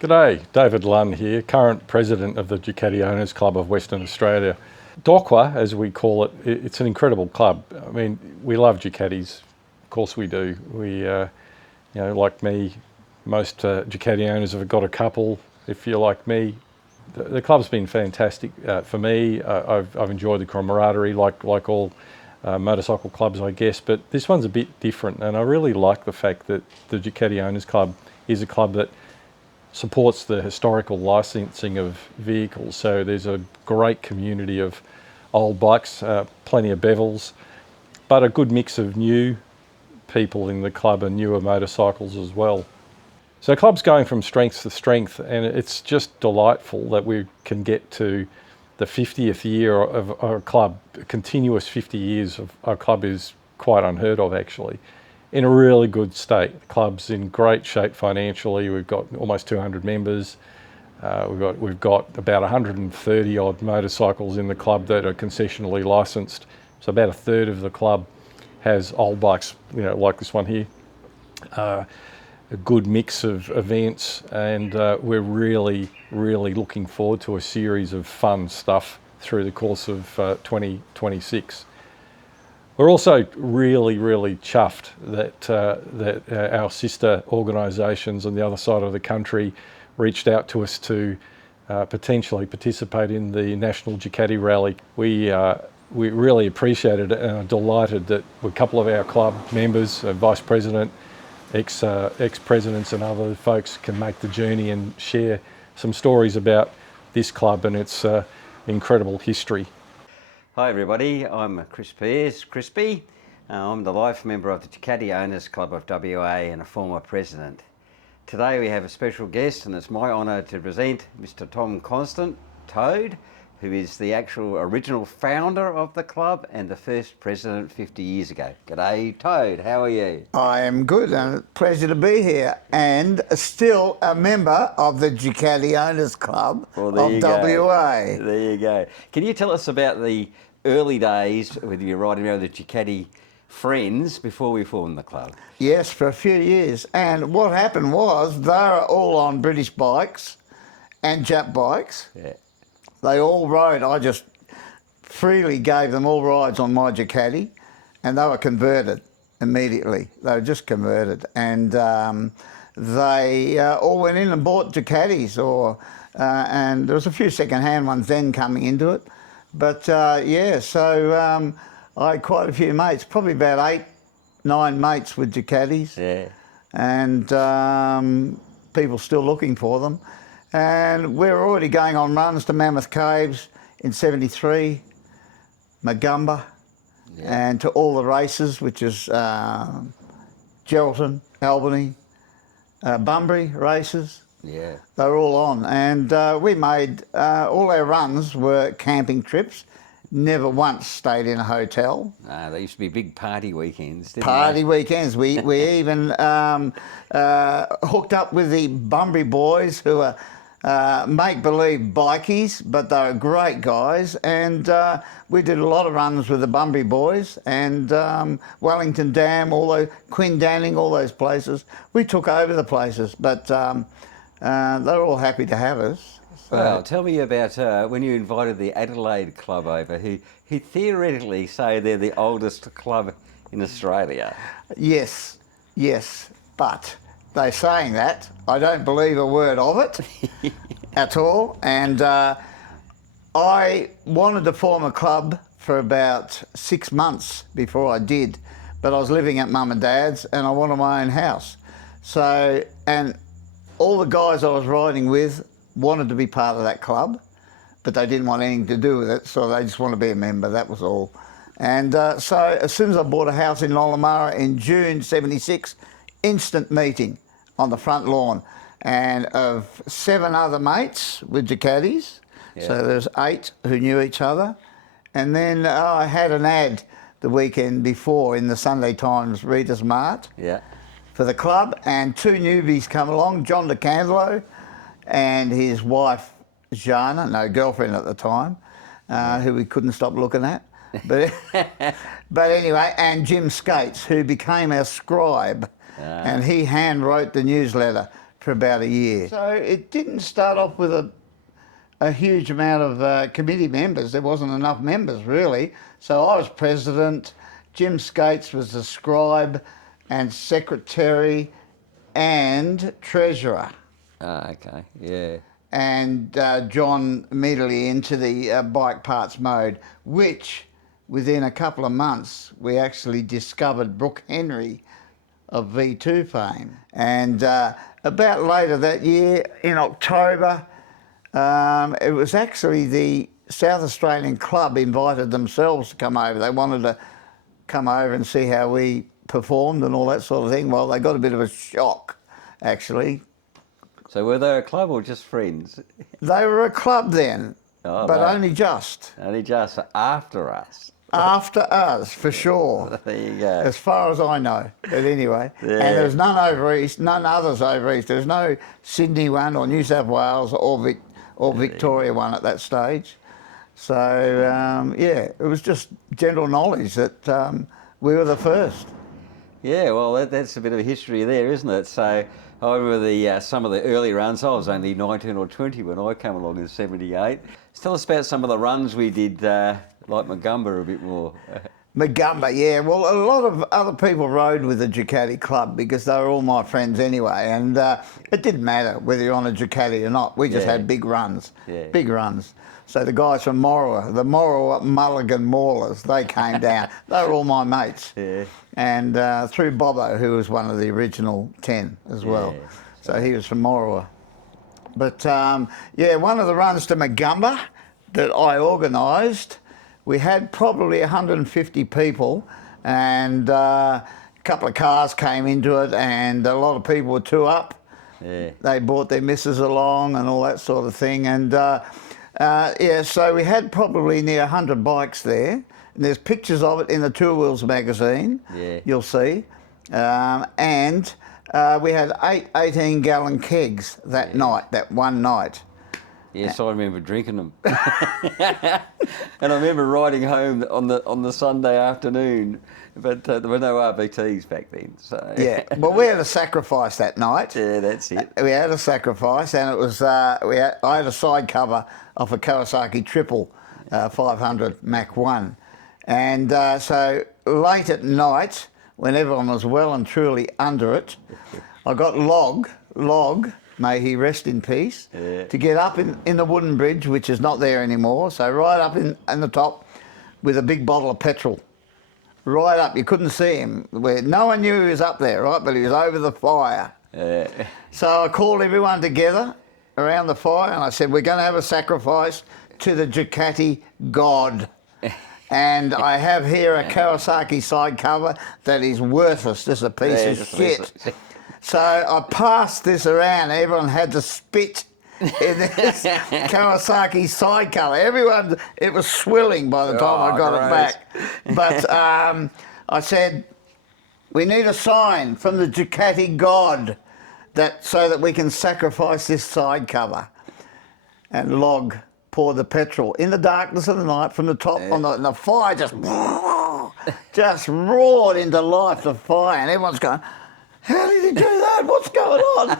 G'day, David Lunn here, current President of the Ducati Owners Club of Western Australia. DOCWA, as we call it, it's an incredible club. I mean, we love Ducatis, of course we do. Like me, most Ducati owners have got a couple. If you're like me, the club's been fantastic for me. I've enjoyed the camaraderie like all motorcycle clubs, I guess, but this one's a bit different, and I really like the fact that the Ducati Owners Club is a club that supports the historical licensing of vehicles. So there's a great community of old bikes, plenty of bevels, but a good mix of new people in the club and newer motorcycles as well. So the club's going from strength to strength, and it's just delightful that we can get to the 50th year of our club. A continuous 50 years of our club is quite unheard of, actually. In a really good state. The club's in great shape financially. We've got almost 200 members. We've got about 130 odd motorcycles in the club that are concessionally licensed. So about a third of the club has old bikes, like this one here. A good mix of events, and we're really looking forward to a series of fun stuff through the course of 2026. We're also really chuffed that our sister organisations on the other side of the country reached out to us to potentially participate in the National Ducati Rally. We really appreciated it and are delighted that a couple of our club members, Vice President, ex-presidents and other folks can make the journey and share some stories about this club and its incredible history. Hi everybody, I'm Chrispie Pearce, Chrispie. I'm the life member of the Ducati Owners Club of WA and a former president. Today we have a special guest, and it's my honour to present Mr. Tom Constant, Toad, who is the actual original founder of the club and the first president 50 years ago. G'day Toad, how are you? I am good, and a pleasure to be here, and still a member of the Ducati Owners Club of WA. There you go. Can you tell us about the early days with you riding around the Ducati friends before we formed the club? Yes, for a few years. And what happened was they were all on British bikes and Jap bikes. Yeah. They all rode. I just freely gave them all rides on my Ducati, and they were converted immediately. They were just converted. And they all went in and bought Ducatis, and there was a few second-hand ones then coming into it. But so I had quite a few mates, probably about 8, 9 mates with Ducatis. Yeah. And people still looking for them. And we were already going on runs to Mammoth Caves in '73, Magumba, and to all the races, which is Geraldton, Albany, Bunbury races. Yeah. They were all on, and we made all our runs were camping trips. Never once stayed in a hotel. They used to be big party weekends, didn't Party they? weekends. We even hooked up with the Bunbury boys, who are make-believe bikies, but they were great guys, and we did a lot of runs with the Bunbury boys, and Wellington Dam, Quindanning, all those places. We took over the places, but they were all happy to have us. So. Well, tell me about when you invited the Adelaide Club over, who theoretically say they're the oldest club in Australia. Yes, but they're saying that. I don't believe a word of it at all. And I wanted to form a club for about 6 months before I did, but I was living at Mum and Dad's and I wanted my own house. So, and all the guys I was riding with wanted to be part of that club, but they didn't want anything to do with it, so they just wanted to be a member, that was all. And so as soon as I bought a house in Lollamara in June '76, instant meeting on the front lawn, and of 7 other mates with Ducatis, so there's 8 who knew each other. And then I had an ad the weekend before in the Sunday Times Reader's Mart for the club, and 2 newbies come along, John DeCandelo and his wife Jana, no girlfriend at the time, who we couldn't stop looking at. But anyway, and Jim Skates, who became our scribe, and he hand wrote the newsletter for for about a year. So it didn't start off with a huge amount of committee members. There wasn't enough members, really. So I was president, Jim Skates was the scribe and secretary and treasurer. Ah, okay, yeah. And John immediately into the bike parts mode, which within a couple of months we actually discovered Brooke Henry of V2 fame. And about later that year, in October, it was actually the South Australian Club invited themselves to come over. They wanted to come over and see how we performed and all that sort of thing. Well, they got a bit of a shock, actually. So were they a club or just friends? They were a club then, but only just. Only just after us. After us, for sure. There you go. As far as I know. But anyway, Yeah. and there was none over east, none others over east. There was no Sydney one or New South Wales or Victoria one at that stage. So, yeah, it was just general knowledge that we were the first. Yeah, well, that's a bit of a history there, isn't it? So I remember some of the early runs. I was only 19 or 20 when I came along in '78. Tell us about some of the runs we did, like Magumba a bit more. Magumba, yeah. Well, a lot of other people rode with the Ducati club because they were all my friends anyway, and it didn't matter whether you're on a Ducati or not. We just had big runs, big runs. So the guys from Morawa, the Morawa Mulligan Maulers, they came down. They were all my mates. Yeah. And through Bobo, who was one of the original 10 as well. Yeah. So he was from Morawa. But yeah, one of the runs to Magumba that I organised, we had probably 150 people, and a couple of cars came into it, and a lot of people were two up. Yeah. They brought their missus along and all that sort of thing. And yeah, so we had probably near 100 bikes there. And there's pictures of it in the Two Wheels magazine, you'll see. And we had 18-gallon kegs that night, that one night. Yes, I remember drinking them. And I remember riding home on the Sunday afternoon, but there were no RBTs back then. So yeah, well, we had a sacrifice that night. Yeah, that's it. We had a sacrifice, and it was I had a side cover off a Kawasaki Triple 500 Mach 1, and so late at night, when everyone was well and truly under it, I got Log, may he rest in peace, to get up in the wooden bridge, which is not there anymore. So right up in the top with a big bottle of petrol. Right up, you couldn't see him. Where no one knew he was up there, right? But he was over the fire. So I called everyone together around the fire and I said, we're going to have a sacrifice to the Ducati God. And I have here a Kawasaki side cover that is worthless, just a piece of shit. So I passed this around. Everyone had to spit in this Kawasaki side cover. Everyone, it was swilling by the time I got it back. But I said, we need a sign from the Ducati God so that we can sacrifice this side cover. And Log poured the petrol in the darkness of the night from the top on the fire just roared into life, the fire, and everyone's going, how did he do that? What's going on?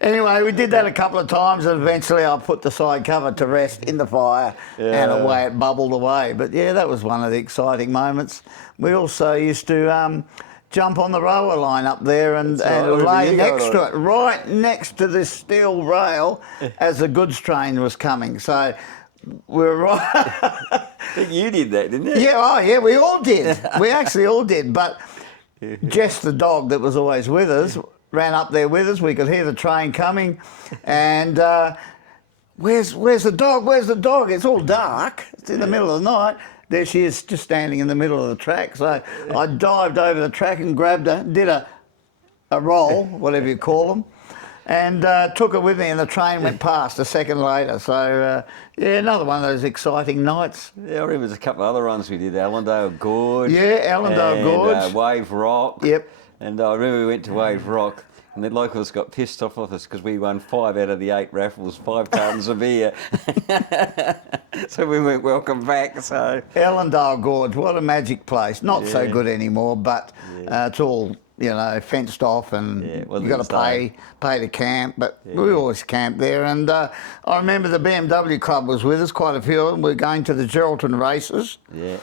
Anyway, we did that a couple of times, and eventually I put the side cover to rest in the fire, and away it bubbled away. But yeah, that was one of the exciting moments. We also used to jump on the rower line up there and lay next to it, right next to this steel rail as the goods train was coming. So we were right. I think you did that, didn't you? Yeah, we all did. We actually all did, but Jess, the dog that was always with us, ran up there with us. We could hear the train coming, and where's the dog? Where's the dog? It's all dark. It's in the middle of the night. There she is, just standing in the middle of the track. So I dived over the track and grabbed her, did a roll, whatever you call them, and took her with me, and the train went past a second later. So, yeah, another one of those exciting nights. Yeah, I remember there's a couple of other runs we did, Allendale Gorge. Yeah, Allendale Gorge. Wave Rock. Yep. And I remember we went to Wave Rock, and the locals got pissed off with us because we won 5 out of the 8 raffles, 5 cartons of beer. So we weren't welcome back. So Allendale Gorge, what a magic place. Not so good anymore, but it's all fenced off, and Yeah, well, you got to pay to camp. But we always camped there. And I remember the BMW club was with us, quite a few of them. We were going to the Geraldton races. Yeah.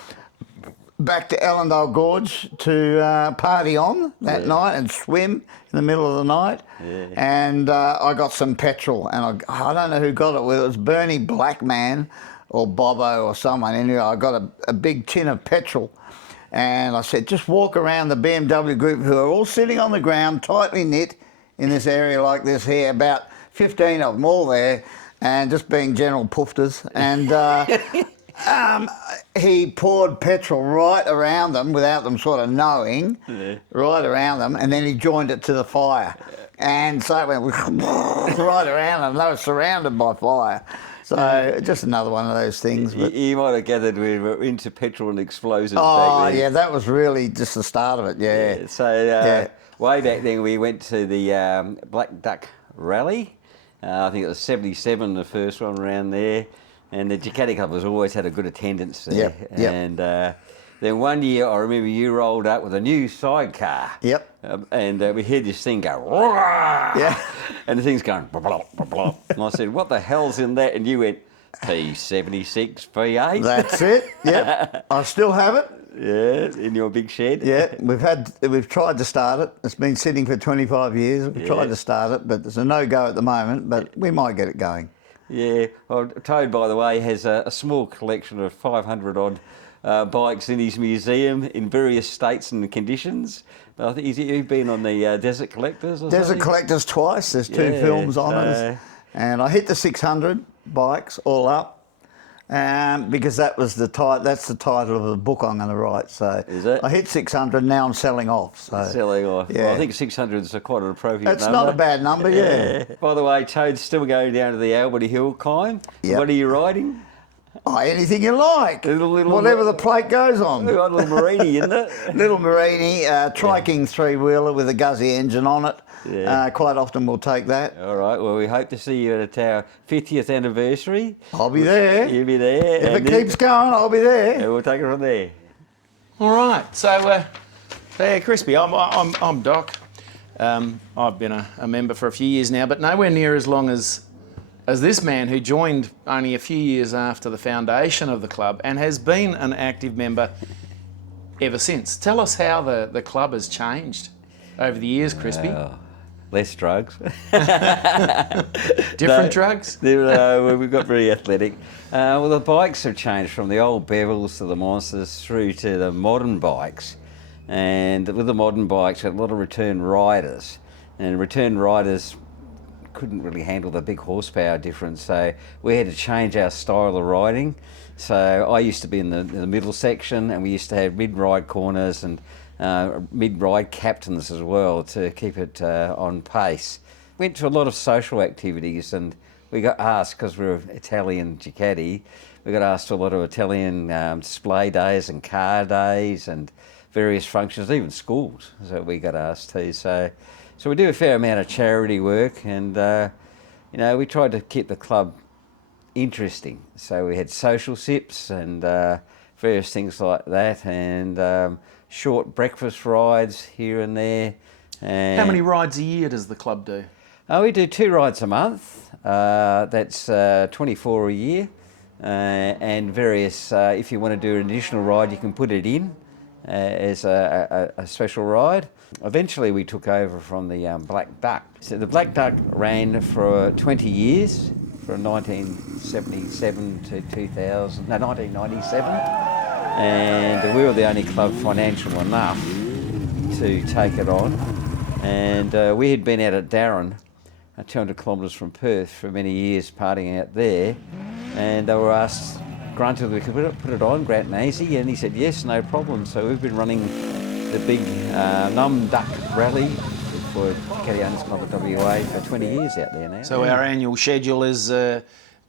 Back to Allendale Gorge to party on that night and swim in the middle of the night. Yeah. And I got some petrol, and I don't know who got it. Whether it was Bernie Blackman or Bobo or someone. Anyway, I got a big tin of petrol, and I said, just walk around the BMW group, who are all sitting on the ground, tightly knit in this area like this here, about 15 of them all there, and just being general poofters. And he poured petrol right around them without them sort of knowing, right around them, and then he joined it to the fire. And so it went right around them. They were surrounded by fire. So just another one of those things. But You might have gathered we were into petrol and explosives oh, back then. yeah, that was really just the start of it, yeah. So way back then we went to the Black Duck Rally. I think it was 77, the first one around there. And the Ducati Club has always had a good attendance there. Yep. And then one year I remember you rolled up with a new sidecar. Yep. And we heard this thing go, "Roar!" Yeah. And the thing's going, blah, blah, blah, blah. And I said, what the hell's in that? And you went, P76 V8. That's it, yep. I still have it. Yeah, in your big shed. Yeah, we've tried to start it. It's been sitting for 25 years. We've tried to start it, but there's a no-go at the moment, but we might get it going. Yeah. Well, Toad, by the way, has a small collection of 500 odd bikes in his museum in various states and conditions. I think you've been on the Desert Collectors or Desert something? Collectors twice. There's two films on it. And I hit the 600 bikes all up. Because that's the title of the book I'm going to write. So is it? I hit 600. Now I'm selling off. So selling off. Yeah. Well, I think 600 is quite an appropriate number. It's not a bad number, yeah. By the way, Toad's still going down to the Albany Hill climb. Yep. What are you riding? Oh, anything you like. Whatever the plate goes on. We've got a little Marini, isn't it? Little Marini, Tri-King three-wheeler with a Guzzi engine on it. Yeah. Quite often we'll take that. All right. Well, we hope to see you at our 50th anniversary. I'll be there. You'll be there. If it keeps going, I'll be there. Yeah, we'll take it from there. All right. So, Chrispie, I'm Doc. I've been a member for a few years now, but nowhere near as long as this man who joined only a few years after the foundation of the club and has been an active member ever since. Tell us how the club has changed over the years, Chrispie. Less drugs. Different drugs? We've got very athletic. Well, the bikes have changed from the old Bevels to the Monsters through to the modern bikes. And with the modern bikes, a lot of return riders. And return riders couldn't really handle the big horsepower difference, so we had to change our style of riding. So I used to be in the middle section, and we used to have mid-ride corners and mid-ride captains as well to keep it on pace. Went to a lot of social activities, and we got asked, because we're Italian Ducati, we got asked to a lot of Italian display days and car days and various functions, even schools, so we got asked to. So we do a fair amount of charity work, and we tried to keep the club interesting. So we had social sips and various things like that, and short breakfast rides here and there. And How many rides a year does the club do? we do 2 rides a month. That's 24 a year, and various. If you want to do an additional ride, you can put it in as a special ride. Eventually we took over from the Black Duck. So the Black Duck ran for 20 years, from 1977 to 1997, and we were the only club financial enough to take it on. And we had been out at Darren, 200 kilometres from Perth, for many years, partying out there, and they were asked, granted we could put it on, Grant and Easy, and he said yes, no problem. So we've been running the big Num Duck Rally for Ducati Owners Club of WA for 20 years out there now. So our annual schedule is the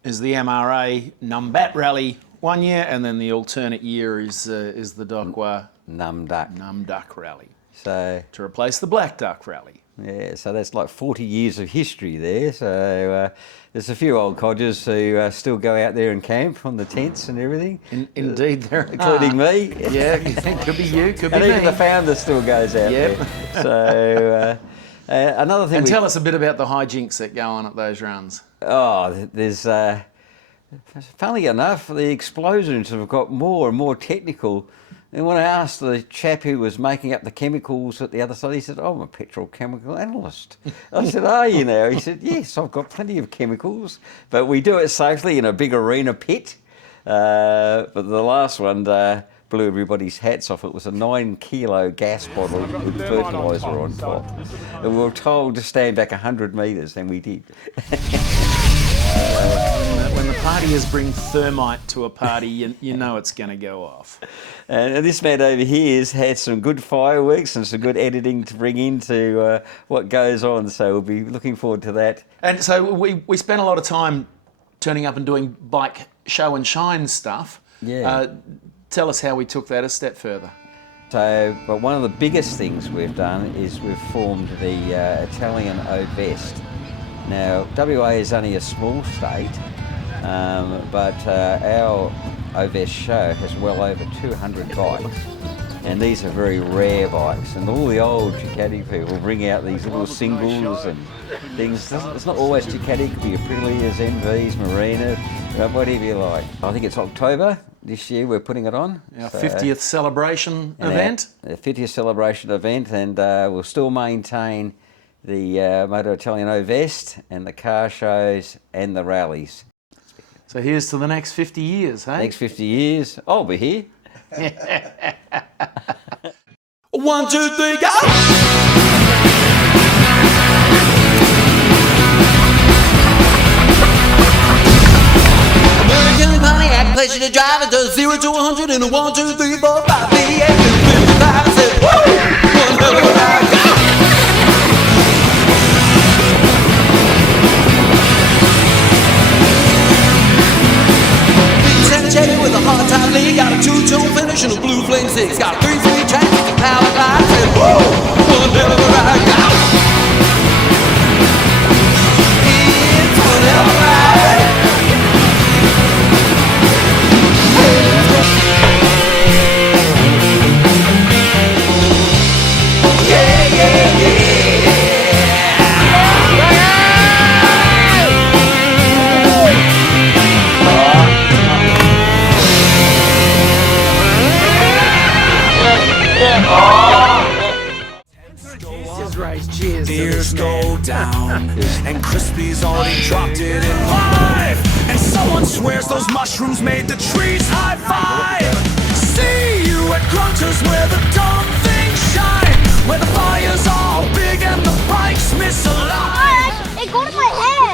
MRA Numbat Rally one year, and then the alternate year is the DOCWA Num Duck. Num Duck Rally So to replace the Black Duck Rally. Yeah, so that's like 40 years of history there. So there's a few old codgers who still go out there and camp on the tents and everything. Indeed, there are. Including me. Yeah, could be you, could be And me. even the founder still goes out Yep. there. So another thing. And tell us a bit about the hijinks that go on at those runs. Oh, there's. Funnily enough, the explosions have got more and more technical. And when I asked the chap who was making up the chemicals at the other side, he said, "Oh, I'm a petrochemical analyst." I said, "Are you now?" He said, "Yes, I've got plenty of chemicals, but we do it safely in a big arena pit." But the last one blew everybody's hats off. It was a 9-kilo gas bottle with fertiliser on top. And we were told to stand back 100 metres, and we did. When the partiers bring thermite to a party, you know it's going to go off. And this man over here has had some good fireworks and some good editing to bring into what goes on, so we'll be looking forward to that. And so we spent a lot of time turning up and doing bike show and shine stuff. Yeah. Tell us how we took that a step further. So, but one of the biggest things we've done is we've formed the Italian O-Vest. Now, WA is only a small state, but our O-Vest show has well over 200 bikes, and these are very rare bikes, and all the old Ducati people bring out these little singles and things. It's not always Ducati, it could be Aprilias, MVs, Marina, whatever you like. I think it's October this year we're putting it on. Our 50th celebration event. The 50th celebration event, and we'll still maintain the Moto Italian O-Vest and the car shows and the rallies. So here's to the next 50 years, hey? Next 50 years, I'll be here. 1, 2, 3, go! American Pontiac, pleasure to drive it to 0 to 100 in a 1, 2, 3, 4, 5, 8, 55. I said, woo! One hell of a ride, go! Chevy with a hard top lead, got a 2-tone finish and a blue flame 6, got a 3-speed track with a power glide. Said, whoa, one hell of a ride, go! It's one hell of a ride. Yeah, yeah, yeah. Beers go down, and Crispie's already dropped it in 5. And someone swears those mushrooms made the trees high five. See you at Grunters where the dumb things shine, where the fire's all big and the bikes misaligned. It got in my head.